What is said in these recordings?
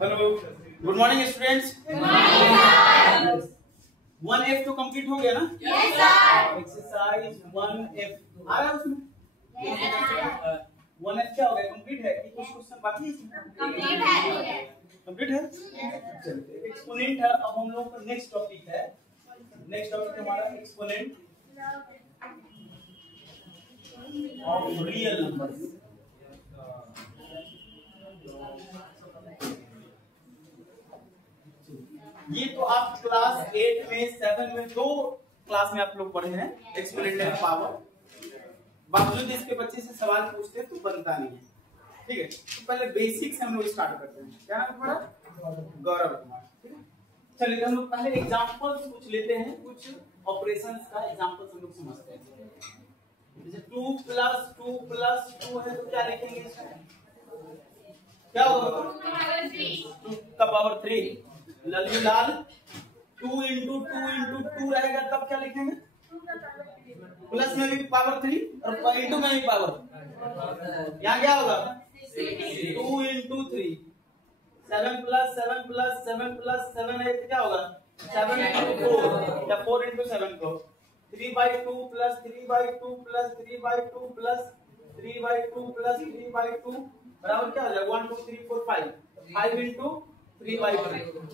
Hello, good morning students. Good morning sir. 1F तो complete हो गया ना? Yes sir. एक्सरसाइज 1F आ रहा है उसमें? Yes sir. 1F क्या हो गया? कंप्लीट है कि कुछ क्वेश्चन बाकी है? कंप्लीट है। कंप्लीट है? चलिए, एक्सपोनेंट है। अब हम लोग का नेक्स्ट टॉपिक है। नेक्स्ट टॉपिक हमारा एक्सपोनेंट ऑफ रियल नंबर्स। ये तो आप क्लास 8 में 7 में दो क्लास में आप लोग पढ़े हैं एक्सपोनेंशियल पावर। बावजूद इसके बच्चे से सवाल पूछते तो बनता नहीं है। ठीक है, तो पहले बेसिक से हम लोग स्टार्ट करते हैं। क्या नाम है? गौरव कुमार। ठीक है, चलिए हम लोग पहले एग्जांपल्स कुछ लेते हैं, कुछ ऑपरेशंस का एग्जांपल्स हम लोग समझते हैं। जैसे 2 + 2 + 2 है तो क्या लिखेंगे इसमें? क्या होगा? 2 का पावर 3। लल्लू लाल 2 × 2 × 2 रहेगा तब क्या लिखेंगे? प्लस में भी पावर 3 और इंटू में भी पावर। यहाँ क्या होगा? 2 × 3 7 + 7 + 7 + 7 है तो क्या होगा? 7 × 4 या 4 × 7 को 3/2 + 3/2 + 3/2 + 3/2 + 3/2 बराबर क्या हो जाएगा? 1 2 3 4 5 5 × 3/2।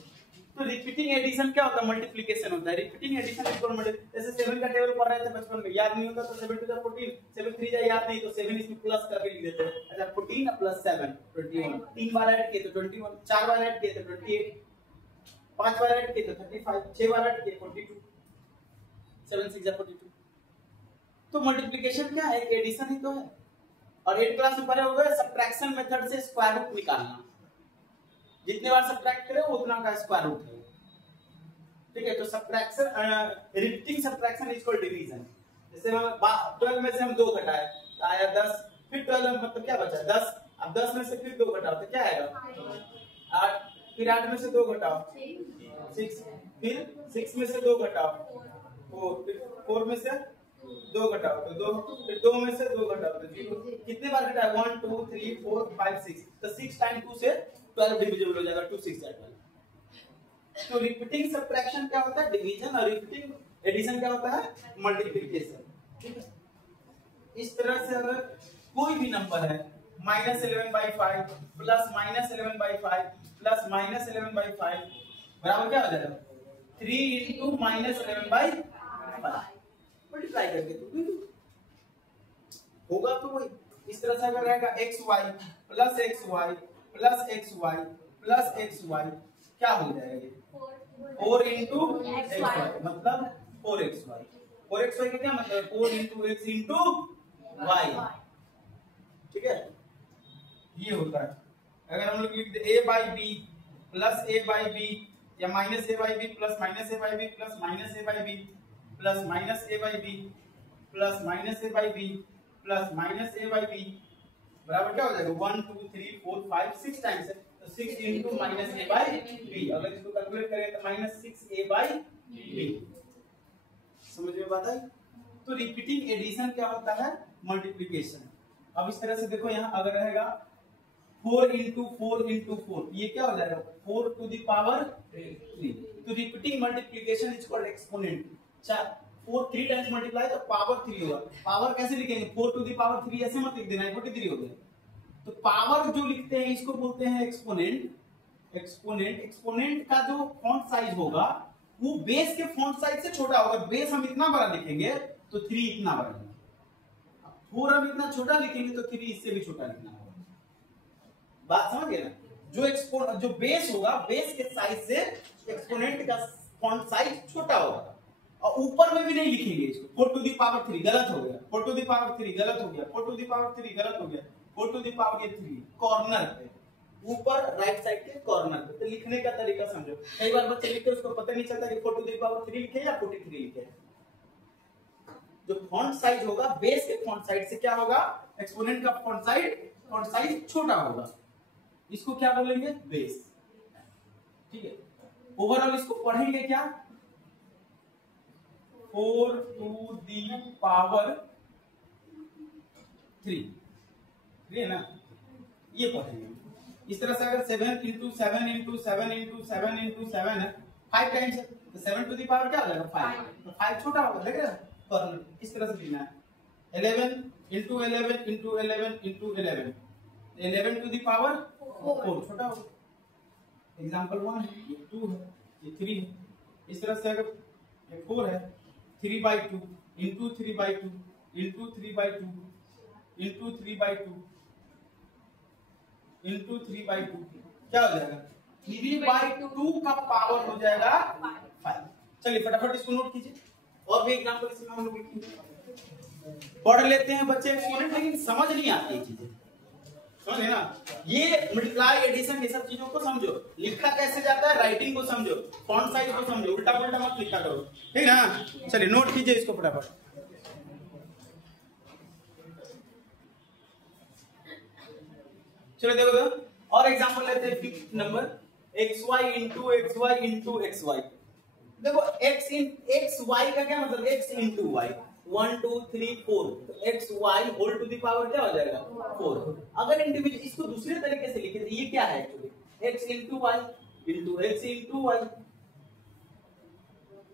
तो रिपीटिंग एडिशन क्या होता है? मल्टीप्लिकेशन होता है। रिपीटिंग एडिशन इक्वल जैसे 7 का टेबल पढ़ रहे थे बचपन में, याद नहीं होता तो 7 × 2 = 14, 7 × 3 = याद नहीं तो 7 इसमें प्लस करके लिख देते हैं। अच्छा 14 + 7 21, 3 बार ऐड किए तो 21, 4 बार ऐड किए तो 28, 5 बार ऐड किए तो 35, 6 बार ऐड किए 42, 7 × 6 = 42। तो मल्टीप्लिकेशन क्या है? एक एडिशन ही तो है। और 8 क्लास में पढ़े होंगे सब्ट्रैक्शन मेथड से स्क्वायर रूट निकालना। जितने बार सब्ट्रैक्ट करें उतना का स्क्वायर रूट है। ठीक है, तो subtraction repeating subtraction is called division. जैसे हम 12 में से हम 2 घटाए तो आया 10, फिर 12 मतलब क्या बचा? 10। अब 10 में से फिर 2 घटाओ तो क्या आएगा? 8, फिर 8 में से 2 घटाओ 6, फिर 6 में से 2 घटाओ 4, फिर 4 में से 2 घटाओ तो 2, फिर 2 में से 2 घटाओ तो 0। कितने बार घटाए? 1 2 3 4 5 6, तो 6 × 2 से 12 डिविजिबल हो जाएगा। 2 6 = 12। तो रिपीटिंग सब्ट्रैक्शन क्या होता है? डिवीजन। और रिपीटिंग एडिशन क्या होता है? मल्टीप्लिकेशन। ठीक है, इस तरह से अगर कोई भी नंबर है -11/5 प्लस -11/5 प्लस -11/5 बराबर क्या हो जाएगा? 3 × -11/5 मल्टीप्लाई करके तो होगा तो वही। इस तरह से अगर रहेगा xy plus xy plus xy plus xy क्या हो जाएगा? 4 × xy मतलब 4xy। 4xy का क्या मतलब? 4 × x × y। ठीक है, ये होता है। अगर हम लोग लिख दे a/b प्लस a/b या -a/b plus -a/b plus -a/b plus -a/b plus -a/b plus -a/b बराबर क्या हो जाएगा? 1 2 3 4 5 6 टाइम्स है तो 6 × -a/b। अगर इसको कैलकुलेट करें तो -6a/b। समझ में बात आई? तो रिपीटिंग एडिशन क्या होता है? मल्टीप्लिकेशन। अब इस तरह से देखो, यहाँ अगर रहेगा 4 × 4 × 4 ये क्या हो जाएगा? 4⁻³ तो repeating multiplication is called exponent. 4 3 times multiply तो पावर 3 होगा। पावर कैसे लिखेंगे? 4⁻³ ऐसे मत लिख देना, 43 हो गया। तो पावर जो लिखते हैं इसको बोलते हैं एक्सपोनेंट। एक्सपोनेंट का जो फॉन्ट साइज होगा वो बेस के फॉन्ट साइज से छोटा होगा। बेस हम इतना बड़ा लिखेंगे तो 3 इतना बड़ा लिखेंगे। 4 हम इतना छोटा लिखेंगे तो 3 इससे भी छोटा लिखना होगा। बात समझ गए ना? जो बेस होगा, बेस के साइज से एक्सपोनेंट का फॉन्ट साइज छोटा होगा। और ऊपर में भी नहीं लिखेंगे इसको 4⁻³ गलत हो गया, 4⁻³ गलत हो गया, 4⁻³ गलत हो गया, 4⁻³ कॉर्नर पे, ऊपर राइट साइड के कॉर्नर पे। तो लिखने का तरीका समझो। कई बार बच्चे लिखते हैं उसको पता नहीं चलता कि 4⁻³ लिखे या 43 लिखे। जो फॉन्ट साइज होगा बेस के फॉन्ट साइज से क्या होगा? एक्सपोनेंट का फॉन्ट साइज छोटा होगा। इसको क्या बोलेंगे? बेस। ठीक है, ओवरऑल इसको पढ़ेंगे क्या? 4⁻³ है ना, ये पढ़ेंगे। इस तरह से अगर 7 इंटू 7 इंटू 7 इंटू 7 इंटू 7 है 5 टाइम्स है, तो 7 टू द पावर क्या हो जाएगा 5, तो 5 छोटा होगा, देख रहे हो, इस तरह से लिखना है 11 into 11 into 11 into 11, 11 to the power 4 छोटा होगा। एग्जांपल 1 है, ये 2 है, ये 3 है। इस तरह से अगर ये 4 है 3/2 इंटू 3/2 इंटू 3/2 इंटू 3/2 इंटू 3/2 क्या हो जाएगा 3/2 का पावर हो जाएगा 5। चलिए फटाफट इसको नोट कीजिए, और भी एग्जांपल इसमें हम लोग लिखेंगे, पढ़ लेते हैं बच्चे एक्सपोनेंट, लेकिन समझ नहीं आती ये चीजें, समझे ना, ये मल्टीप्लाई एडिशन ये सब चीजों को समझो, लिखा कैसे जाता है राइटिंग को समझो, फॉन्ट साइज को समझो, उल्टा पुल्टा मत लिखा करो, ठीक है ना। चलिए नोट कीजिए इसको फटाफट। चलो देखो तो और एग्जांपल लेते हैं 5th number, xy into xy into xy। देखो xy का क्या मतलब x इंटू y, 1 2 3 4, तो xy whole to the power क्या हो जाएगा 4। अगर इंडिविजुअल इसको दूसरे तरीके से लिखे तो ये क्या है actually x into y into x into y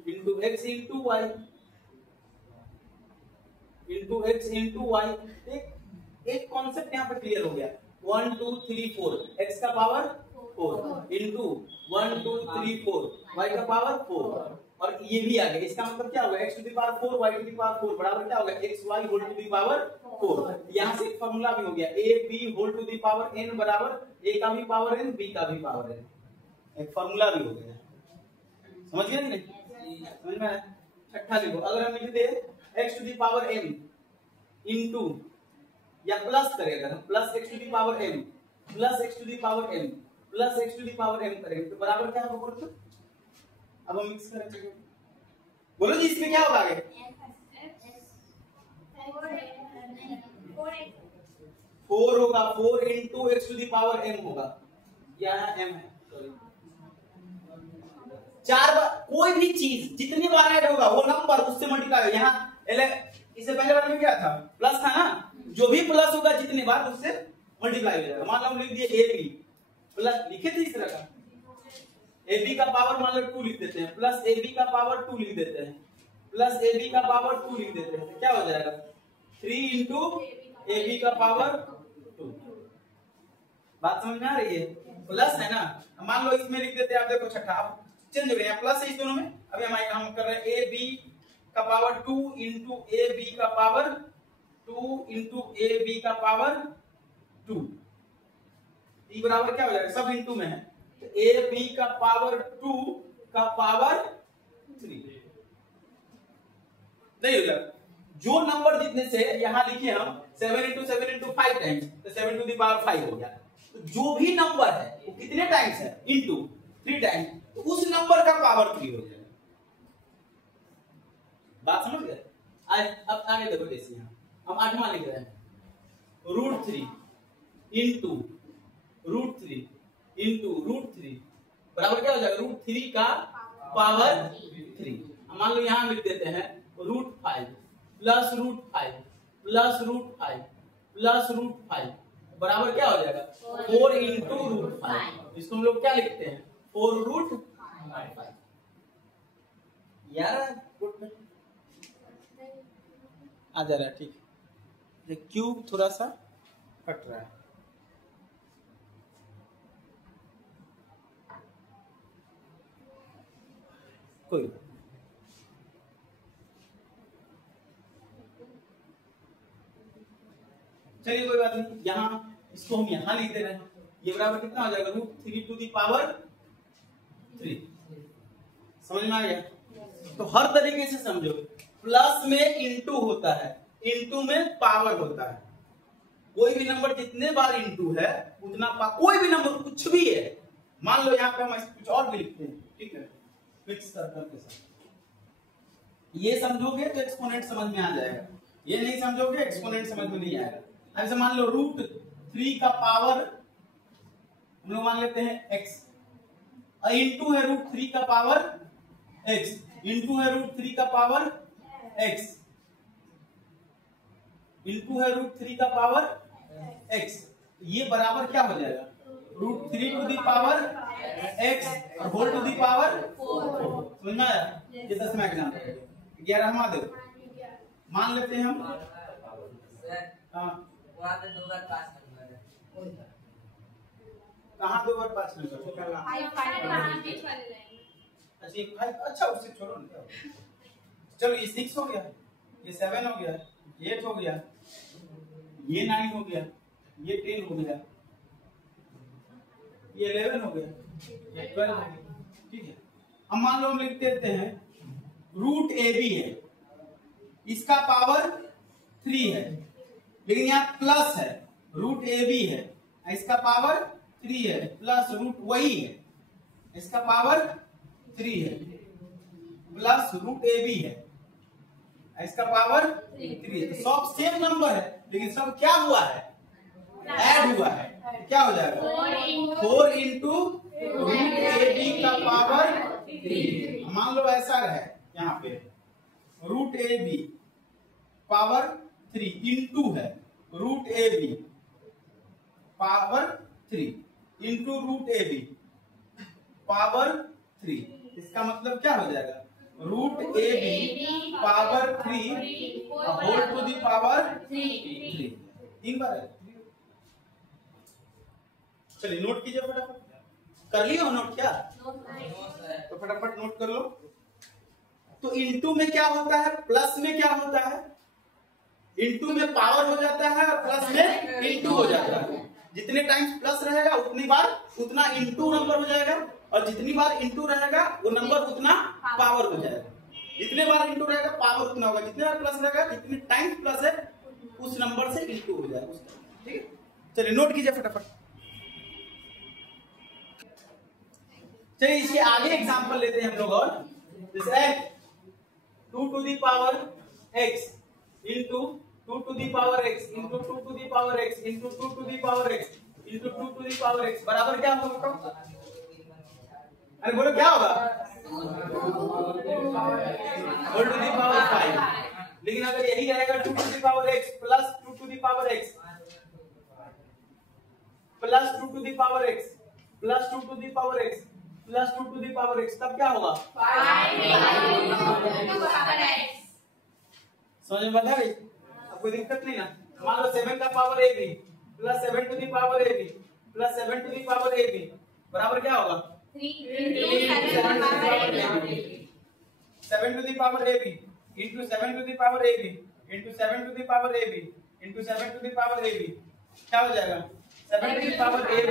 into x into y into x into y। एक कॉन्सेप्ट यहाँ पे क्लियर हो गया, 1 2 3 4 x का पावर 4 इंटू 1 2 3 4 y का पावर 4, और ये भी आ गया, इसका मतलब क्या होगा x to the power 4 y to the power 4 बराबर क्या होगा xy whole to the power 4। यहाँ से एक फार्मूला भी हो गया ab whole to the power n बराबर a का भी पावर n b का भी पावर n, एक फार्मूला भी हो गया, समझ गया नहीं, समझ में आया। छठा लिखो, अगर हम लिख दे x to the power m into या प्लस करेगा plus x to the power m plus x to the power m plus x to the power m करेंगे तो बराबर क्या होगा बोलो। अब हम मिक्स करेंगे, बोलो जी इसमें क्या होगा आगे 4 होगा, 4 into x to the power m होगा, यहाँ m है सॉरी, 4 बार कोई भी चीज जितनी बार ऐड होगा वो नंबर उससे मल्टीप्लाई, यहाँ इससे पहले वाले में क्या था प्लस था ना, जो भी प्लस होगा जितने बार उससे मल्टीप्लाई हो जाएगा। मान लो हम लिख दिए ab प्लस, लिखे थे इस तरह का ab का पावर मान लो 2 लिख देते हैं, प्लस ab का पावर 2 लिख देते हैं, प्लस ab का पावर 2 लिख देते हैं, क्या हो जाएगा 3 इंटू ab का पावर 2। बात समझ में आ रही है, प्लस है ना, मान लो इसमें लिख देते हैं, आप देखो छठा चेंज हो गया प्लस है इस दोनों में, अभी हम कर रहे हैं ab का पावर 2 इंटू ab का पावर 2 इंटू ab का पावर 2, ई बराबर क्या हो जाएगा, सब इंटू में है, तो ab का पावर 2 का पावर 3 नहीं हो जाएगा। जो नंबर जितने से यहां लिखे हम 7 इंटू 7 इंटू 5 टाइम्स, तो 7 टू द पावर 5 हो गया, तो जो भी नंबर है वो कितने टाइम्स है इंटू 3 टाइम्स, तो उस नंबर का पावर 3 हो जाएगा। बात समझ गए। अब आगे देखो, जैसे यहाँ हम 8वां लिख रहे हैं √3 इंटू √3 इंटू √3 बराबर क्या हो जाएगा √3 का पावर 3। मान लो यहाँ लिख देते हैं √5 प्लस √5 प्लस √5 प्लस √5 बराबर क्या हो जाएगा 4 इंटू √5। इसको हम लोग क्या लिखते हैं 4√5। यार आ जा रहा है, ठीक है, क्यूब थोड़ा सा कट रहा है, कोई चलिए कोई बात नहीं, यहाँ इसको हम यहाँ लिख दे रहे हैं, ये बराबर कितना हो जाएगा √3 टू द पावर 3। समझ में आ गया। तो हर तरीके से समझो, प्लस में इंटू होता है, इंटू में पावर होता है, कोई भी नंबर जितने बार इंटू है उतना कोई भी नंबर कुछ भी है, मान लो यहाँ पे हम कुछ और भी लिखते हैं, ठीक है, फिक्स सर्कल के साथ, ये समझोगे तो एक्सपोनेंट समझ में आ जाएगा, ये नहीं समझोगे एक्सपोनेंट समझ में नहीं आएगा। ऐसे मान लो √3 का पावर हम लोग मान लेते हैं x, इंटू है √3 का पावर x, इंटू है √3 का पावर x, इंटू है √3 का पावर x, ये बराबर क्या हो जाएगा √3 टू दी पावर x और होल टू दी पावर 4। समझ में आया? ये 10वां एग्जांपल। 11वां दे मान लेते हैं हम। हाँ कहाँ 2 बार 5 नंबर? अच्छा उससे छोड़ो ना। चलो ये 6 हो गया, ये 7 हो गया, 8 हो गया, ये 9 हो गया, ये 10 हो गया, ये 11 हो गया, ये 12 हो गया। ठीक है, अब मान लो हम लिख देते हैं √AB है, इसका पावर 3 है, लेकिन यहाँ प्लस है, √AB है, इसका पावर 3 है, प्लस रूट वही है, इसका पावर 3 है, प्लस √AB है, इसका पावर 3 है। तो सब सेम नंबर है, लेकिन सब क्या हुआ है? ऐड हुआ है। क्या हो जाएगा? 4 इंटू √AB का पावर 3। मान लो ऐसा रहे यहाँ पे √AB पावर 3 इंटू है √AB power 3 into √AB power 3। इसका मतलब क्या हो जाएगा? √AB power 3 whole to the power 3। 3 बार है। चलिए नोट कीजिए फटाफट। कर लियो नोट? क्या तो फटाफट नोट कर लो। तो इंटू में क्या होता है, प्लस में क्या होता है? इंटू में पावर हो जाता है और प्लस में इंटू हो जाता है। जितने टाइम्स प्लस रहेगा उतनी बार उतना इंटू नंबर हो जाएगा, और जितनी बार इंटू रहेगा वो नंबर उतना पावर हो जाएगा। जितने बार इंटू रहेगा पावर उतना होगा, जितने बार प्लस रहेगा जितने टाइम्स प्लस है उस नंबर से इंटू हो जाएगा। ठीक है, चलिए नोट कीजिए फटाफट। चलिए इसके आगे एग्जांपल लेते हैं हम लोग, और जैसे 2 to the power x into 2 to the power x into 2 to the power x into 2 to the power x into 2 to the power x बराबर क्या होगा? अरे बोलो क्या होगा? Whole to the power 5। लेकिन अगर यही रहेगा 2 to the power x plus 2 to the power x plus 2 to the power x plus 2 to the power x plus 2 to the power x, तब क्या होगा? 5 समझ में बता रही? अब कोई दिक्कत नहीं ना। मान लो 7 का power ab plus 7 to the power ab plus 7 to the power ab बराबर क्या होगा? 7 to the power ab into 7 to the power ab into 7 to the power ab into 7 to the power ab क्या हो जाएगा? 7 to the power ab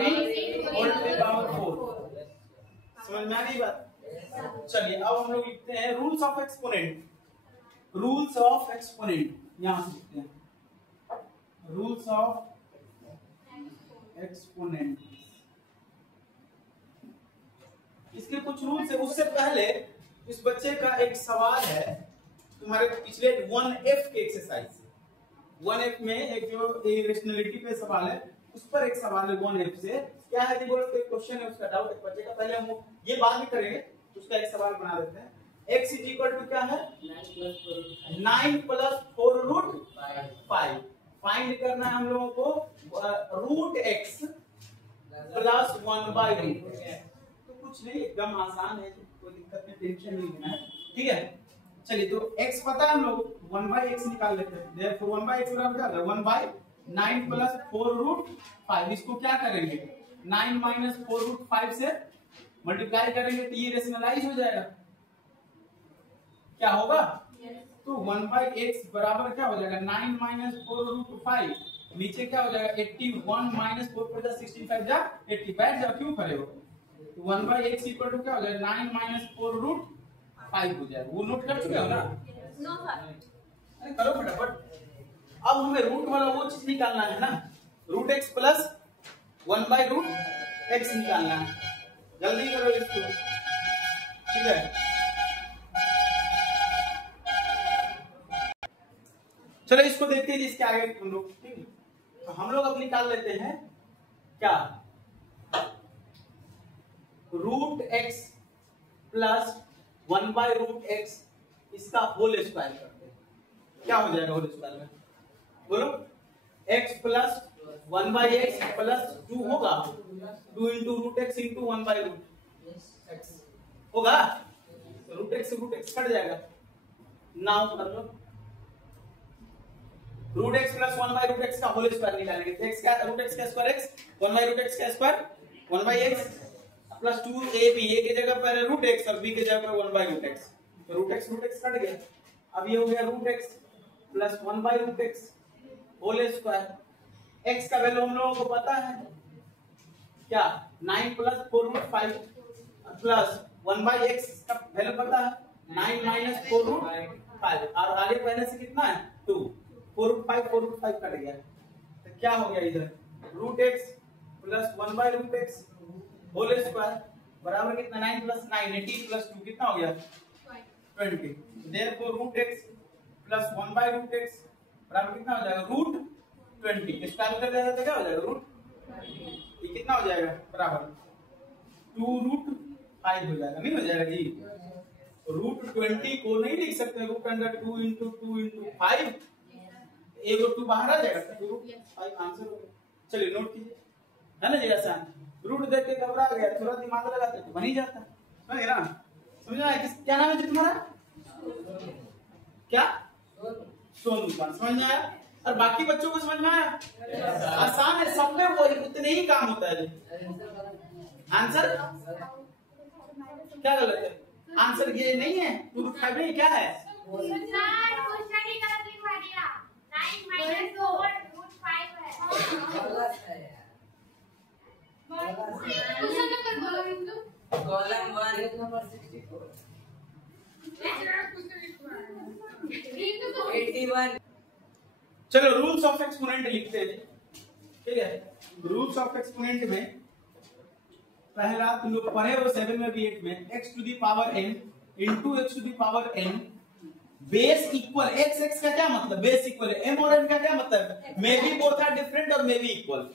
whole to the power 4। समझ में आ गई बात? चलिए अब हम लोग लिखते हैं rules of exponent. Rules of exponent यहां से लिखते हैं, रूल्स ऑफ एक्सपोनेंट। इसके कुछ रूल्स है। उससे पहले इस बच्चे का एक सवाल है तुम्हारे पिछले 1F के एक्सरसाइज से। 1F में एक जो इरेशनलिटी पे सवाल है उस पर एक सवाल है 1F से। क्या है कि बोलो क्वेश्चन है, उसका डाउट है बच्चे का। पहले हम ये बाद में करेंगे, उसका एक सवाल बना देते हैं। x इज इक्वल टू क्या है? 9 प्लस 4 रूट 5। फाइंड करना है हम लोगों को रूट x प्लस 1/√। तो कुछ नहीं, एकदम आसान है, कोई दिक्कत नहीं, टेंशन नहीं लेना है। ठीक है, चलिए तो x पता है हम लोग 1/x निकाल लेते हैं। देयरफॉर 1/x बराबर क्या है? 1/9 प्लस 4 रूट 5। इसको क्या करेंगे? 9 माइनस 4 रूट 5 से मल्टीप्लाई करेंगे तो ये रेशनलाइज हो जाएगा। क्या होगा? तो 1/x बराबर क्या हो जाएगा? 9 माइनस 4 रूट 5। नीचे क्या हो जाएगा? 81 माइनस 4 पर 65 जा 80। बैठ जाओ, क्यों खड़े हो? तो 1/x इक्वल टू क्या हो जाएगा? 9 माइनस 4 रूट 5 हो जाएगा। वो नोट कर चुके हो ना? No sir. करो फटाफट। अब हमें रूट वाला वो चीज निकालना है ना, रूट x प्लस 1/√x निकालना है। जल्दी करो इसको। ठीक है, चलो इसको देखते हैं इसके आगे हम लोग। ठीक है, तो हम लोग अब निकाल लेते हैं क्या? रूट x प्लस 1/√x इसका होल स्क्वायर करते हैं। क्या हो जाएगा होल स्क्वायर में? बोलो। x plus 1 by x plus 2 होगा, 2 into root x into 1 by root x होगा, रूट एक्स कट जाएगा। नाउ कर लो root x plus 1 by root x का होल स्क्वायर निकालेंगे, एक्स का रूट एक्स का square x, 1 by root x का square 1 by x plus 2 a b, a के जगह पर रूट एक्स और बी के जगह पर 1 बाई रूट एक्स, तो रूट एक्स कट गया। अब ये हो गया root x plus 1 by root x whole square. X का वैल्यू हम लोगों को पता है क्या, 9 plus 4 root 5 plus 1 by x का वैल्यू पता है 9 माइनस 4 रूट 5 और आगे पहले से कितना है 2, 4 रूट 5 कट गया, तो क्या हो गया इधर root x plus 1 by root x whole square बराबर कितना 9 प्लस 9 18 प्लस 2 कितना हो गया 20। Therefore root x plus 1 by root x बराबर कितना हो जाएगा रूट 20, स्क्वायर कर देगा तो क्या हो जाएगा रूट, ये कितना हो जाएगा बराबर 2 रूट 5 हो जाएगा, नहीं हो जाएगा जी। रूट 20 को नहीं लिख सकते रूट अंडर 2 इंटू 5, एक और 2 बाहर आ जाएगा तो रूट 5 आंसर हो गया। चलिए नोट कीजिए, है ना जी आसान, रूट देख के घबरा गया, थोड़ा दिमाग लगाते तो बन ही जाता, समझ ना, समझ में आया। क्या नाम है जी तुम्हारा, क्या सोनू पान, समझ में आया, और बाकी बच्चों को समझ में आया, आसान है, सब में वो उतने ही काम होता है जी। आंसर क्या गलत है, आंसर ये नहीं है 2 रूट 5 नहीं, क्या है चलो रूल्स ऑफ एक्सपोनेंट लिखते हैं, ठीक है। रूल्स ऑफ एक्सपोनेंट में पहला तुम लोग पढ़े हो 7 में भी 8 में, x to the power n into x to the power n base equal, x का क्या मतलब बेस इक्वल है, m और n का क्या मतलब may be both are different और मे बी इक्वल।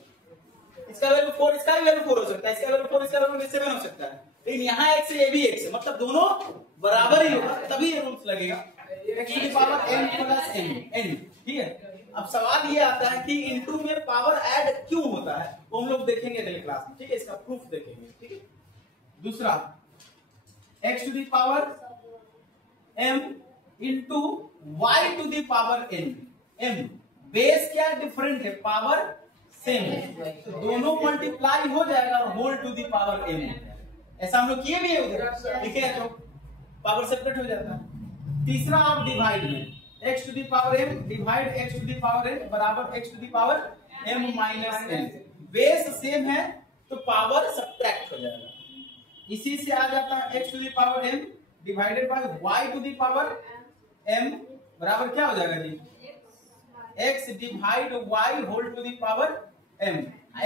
इसका वैल्यू 4, इसका भी वैल्यू 4 हो सकता है, इसका वैल्यू 4, इसका वैल्यू 7 हो सकता है, लेकिन यहाँ x है ये भी x है, मतलब दोनों बराबर ही होगा, तभी ये रूल्स लगेगा x to the power n plus n, ठीक है। अब सवाल ये आता है कि इनटू में पावर ऐड क्यों होता है, वो हम लोग देखेंगे अगले क्लास में, ठीक है, इसका प्रूफ देखेंगे, ठीक है। दूसरा x to the power m into y to the power n, m base क्या डिफरेंट है, पावर सेम है, तो दोनों मल्टीप्लाई हो जाएगा और whole to the power m, ऐसा हम लोग किए भी है उधर, लिखे हैं तो पावर सेपरेट हो जाता है। तीसरा आप डिवाइड में x to the power m divide x to the power n बराबर x to the power m minus n, base same है तो पावर सब्ट्रैक्ट हो जाएगा, इसी से आ जाता है x to the power m divided by y to the power m बराबर क्या हो जाएगा जी x divide y whole to the power m,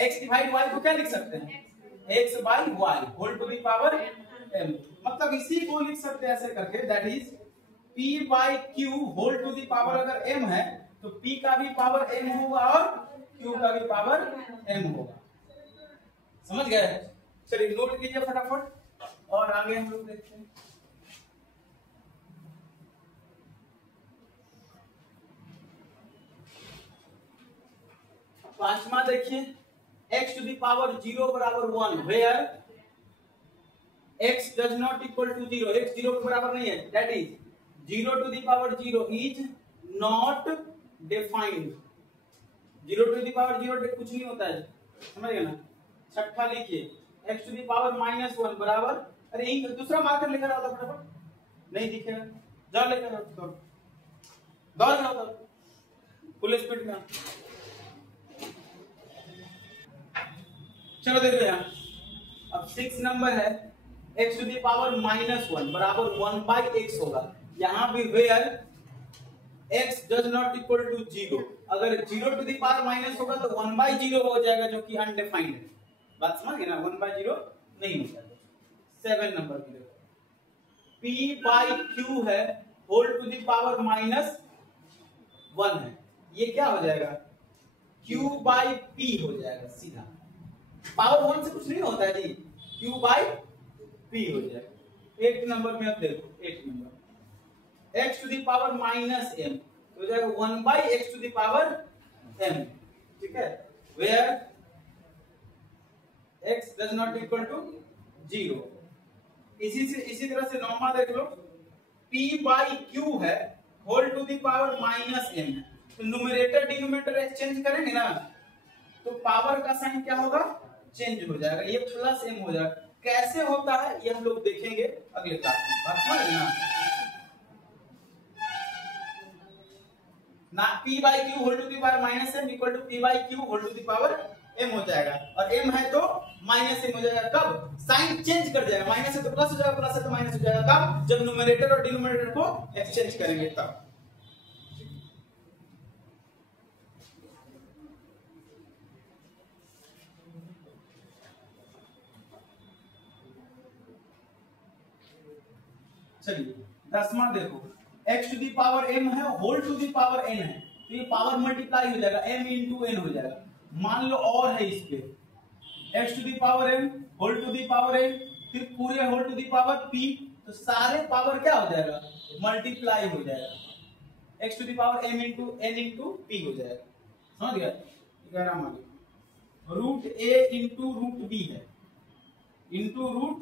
x divide y को क्या लिख सकते हैं x by y whole to the power m, मतलब इसी को लिख सकते हैं ऐसे करके, that is p by q whole to the power अगर m है तो p का भी पावर m होगा और q का भी पावर m होगा, समझ गए। चलिए नोट कीजिए फटाफट और आगे हम लोग देखते हैं। पांचवा देखिए x टू दी पावर 0 बराबर 1 where x does not equal to 0, x 0 के बराबर नहीं है, that is 0 to the power 0 is not defined, 0 to the power 0 कुछ नहीं होता है, समझ गए ना। छठा लिखिए x to the power -1 बराबर, अरे दूसरा मार्कर लेकर आओ फटाफट, नहीं दिखेगा, जाओ लेकर आओ, दौड़ जाओ फुल स्पीड में। चलो देखो यहाँ अब 6 नंबर है x to the power -1 बराबर 1 by x होगा, यहाँ भी where x does not equal to 0, अगर 0 to the power माइनस होगा तो 1 by 0 हो जाएगा जो कि अनडिफाइंड है, बात समझ गए ना, 1 by 0 नहीं हो जाएगा। 7 नंबर की देखो p by q है होल टू दी पावर -1 है, ये क्या हो जाएगा q by p हो जाएगा, सीधा पावर 1 से कुछ नहीं होता है जी, q by p हो जाएगा। 8 नंबर में अब देखो 8 number x to the power -m हो जाएगा 1 by x to the power m, ठीक है। Where x does not equal to 0। इसी तरह से नॉर्मा देख लो, p बाई q है whole to the power minus m है, तो न्यूमरेटर डिनोमिनेटर एक्सचेंज करेंगे ना, तो पावर का साइन क्या होगा, चेंज हो जाएगा, ये प्लस m हो जाएगा। कैसे होता है ये हम लोग देखेंगे अगले क्लास में, बात समझ ना। ना p by q whole to the power minus m equal to p by q whole to the power m हो जाएगा, और m है तो माइनस m हो जाएगा। कब साइन चेंज कर जाएगा, माइनस है तो प्लस हो जाएगा, प्लस है तो माइनस हो जाएगा। कब, जब न्यूमरेटर और डिनोमिनेटर को एक्सचेंज करेंगे तब। चलिए 10वां देखो, x to the power m है whole to the power n है, तो ये पावर मल्टीप्लाई हो जाएगा, m इंटू n हो जाएगा। मान लो और है इस पे x to the power m whole to the power n, फिर पूरे whole to the power p, तो सारे पावर क्या हो जाएगा, मल्टीप्लाई हो जाएगा, x to the power m into n into p हो जाएगा। समझ गया, 11 मान लो root a into root b है, इंटू रूट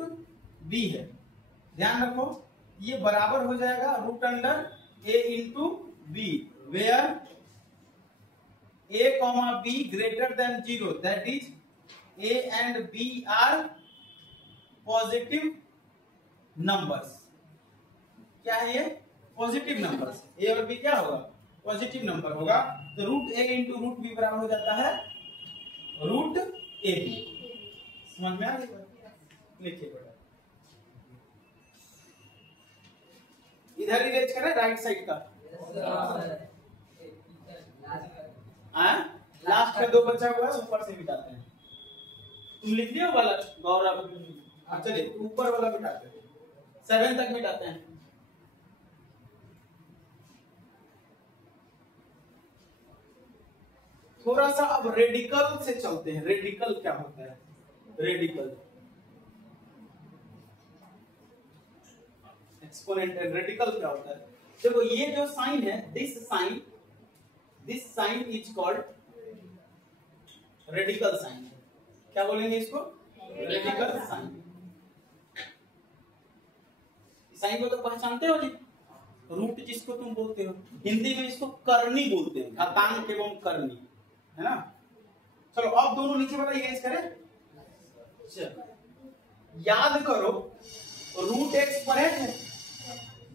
b है, ध्यान रखो ये बराबर हो जाएगा root under a into b, where a comma b greater than 0, that is a and b are positive numbers. क्या है ये, पॉजिटिव नंबर्स, a और b क्या होगा, पॉजिटिव नंबर होगा, तो root a into root b बराबर हो जाता है रूट a b। समझ में आ गया, लिखिए बेटा, इधर इरेज करें राइट साइड का, लास्ट का 2 बचा हुआ है, ऊपर से मिटाते हैं। तुम लिख लियो वाला गौरव, चलिए ऊपर वाला मिटाते हैं, 7 तक मिटाते हैं। थोड़ा सा अब रेडिकल से चलते हैं, रेडिकल क्या होता है, रेडिकल एक्सपोनेंट एंड रेडिकल क्या होता है। देखो ये जो साइन है, this sign is called radical sign. क्या बोलेंगे इसको, रेडिकल साइन। साइन को तो पहचानते हो जी, रूट जिसको तुम बोलते हो, हिंदी में इसको करनी बोलते हैं, घातांक एवं करनी, है ना। चलो अब दोनों नीचे वाला इरेज करें। याद करो रूट एक्स पर है,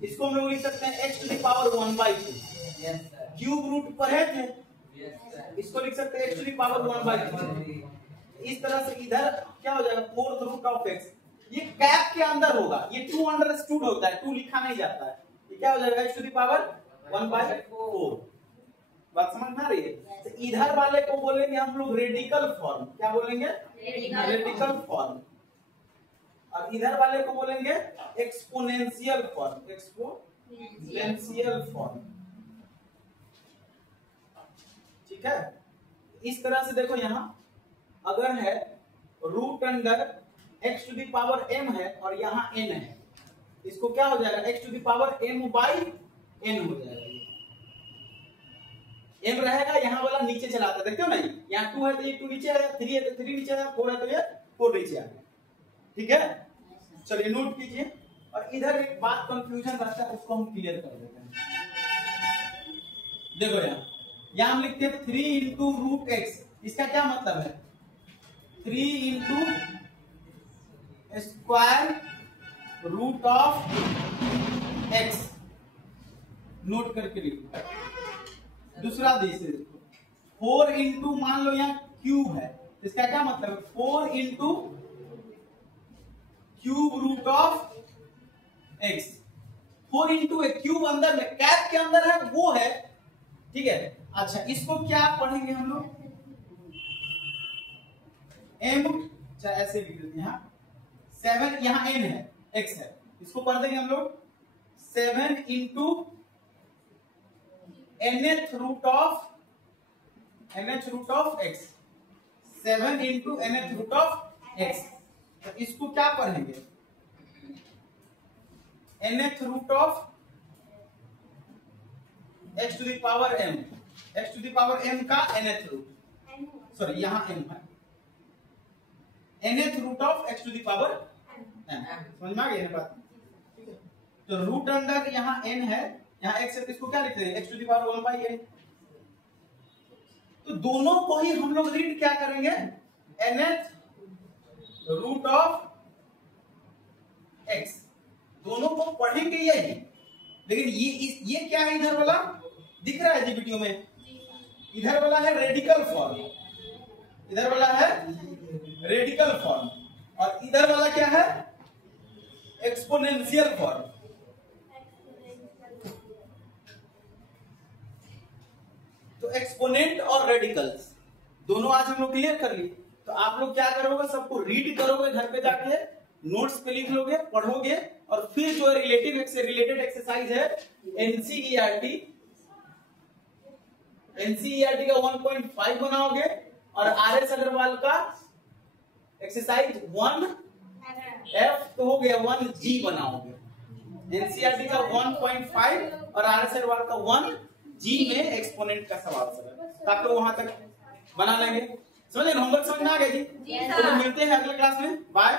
इसको हम लोग लिख सकते हैं x to the power 1/2। Cube root पर है, इसको लिख सकते हैं x टू द पावर 1/2। इस तरह से इधर क्या हो जाएगा, फोर्थ रूट ऑफ x, ये कैप के अंदर होगा, ये 2 अंडरस्टूड होता है, 2 लिखा नहीं जाता है, ये क्या हो जाएगा x टू द पावर 1/4। बात समझ में आ रही है। तो इधर वाले को बोलेंगे हम लोग रेडिकल फॉर्म। क्या बोलेंगे, रेडिकल फॉर्म, और इधर वाले को बोलेंगे एक्सपोनेंशियल फॉर्म, एक्सपोनेंशियल फॉर्म। ठीक है, इस तरह से देखो यहां अगर है root under x to the power m है और यहां n है, इसको क्या हो जाएगा, x to the power m by n हो जाएगा। m रहेगा, यहां वाला नीचे चलाता है, देखते हो नहीं, यहाँ 2 है तो ये 2 नीचे आएगा, 3 है तो 3 नीचे आएगा, 4 है तो ये 4 नीचे आएगा। ठीक है, चलिए नोट कीजिए। और इधर एक बात कंफ्यूजन रहता है, उसको हम क्लियर कर देते हैं। देखो यहाँ हम लिखते हैं 3 इंटू रूट एक्स, इसका क्या मतलब है, 3 into square root of x, note करके लिखो। दूसरा देखिए 4 इंटू, मान लो यहाँ क्यूब है, इसका क्या मतलब है, 4 into cube root of x. 4 into a cube अंदर में, कैप के अंदर है वो है, ठीक है। अच्छा इसको क्या पढ़ेंगे हम लोग, m, ऐसे लिख देते हैं, 7, यहाँ n है, x है, इसको पढ़ देंगे हम लोग 7 into nth root of x, 7 into nth root of x। तो इसको क्या पढ़ेंगे, nth root of x to the power m, x to the power m का nth रूट, सॉरी यहाँ m है, nth root of x to the power n। समझ में आ गई ना बात? तो रूट अंडर यहाँ n है, यहाँ x है, तो इसको क्या लिखते हैं, x to the power 1 by n। तो दोनों को ही हम लोग रीड क्या करेंगे, nth रूट ऑफ x, दोनों को पढ़ेंगे यही। लेकिन ये क्या है, इधर वाला दिख रहा है जी वीडियो में, इधर वाला है रेडिकल फॉर्म, इधर वाला है रेडिकल फॉर्म, और इधर वाला क्या है, एक्सपोनेंशियल फॉर्म। तो एक्सपोनेंट और रेडिकल्स दोनों आज हम लोग क्लियर कर लिए। तो आप लोग क्या करोगे, सबको रीड करोगे, घर पे जाके नोट्स पे लिख लोगे, पढ़ोगे, और फिर जो रिलेटिव से रिलेटेड एक्सरसाइज है एनसीईआरटी का 1.5 बनाओगे, और आरएस अग्रवाल का एक्सरसाइज 1F तो हो गया 1G बनाओगे। एनसीईआरटी का 1.5 और आरएस अग्रवाल का 1G में एक्सपोनेंट का सवाल सब आप लोग वहां तक बना लेंगे। समझ लेंगे, होमवर्क समझ में आ गया जी? तो मिलते हैं अगले क्लास में, बाय।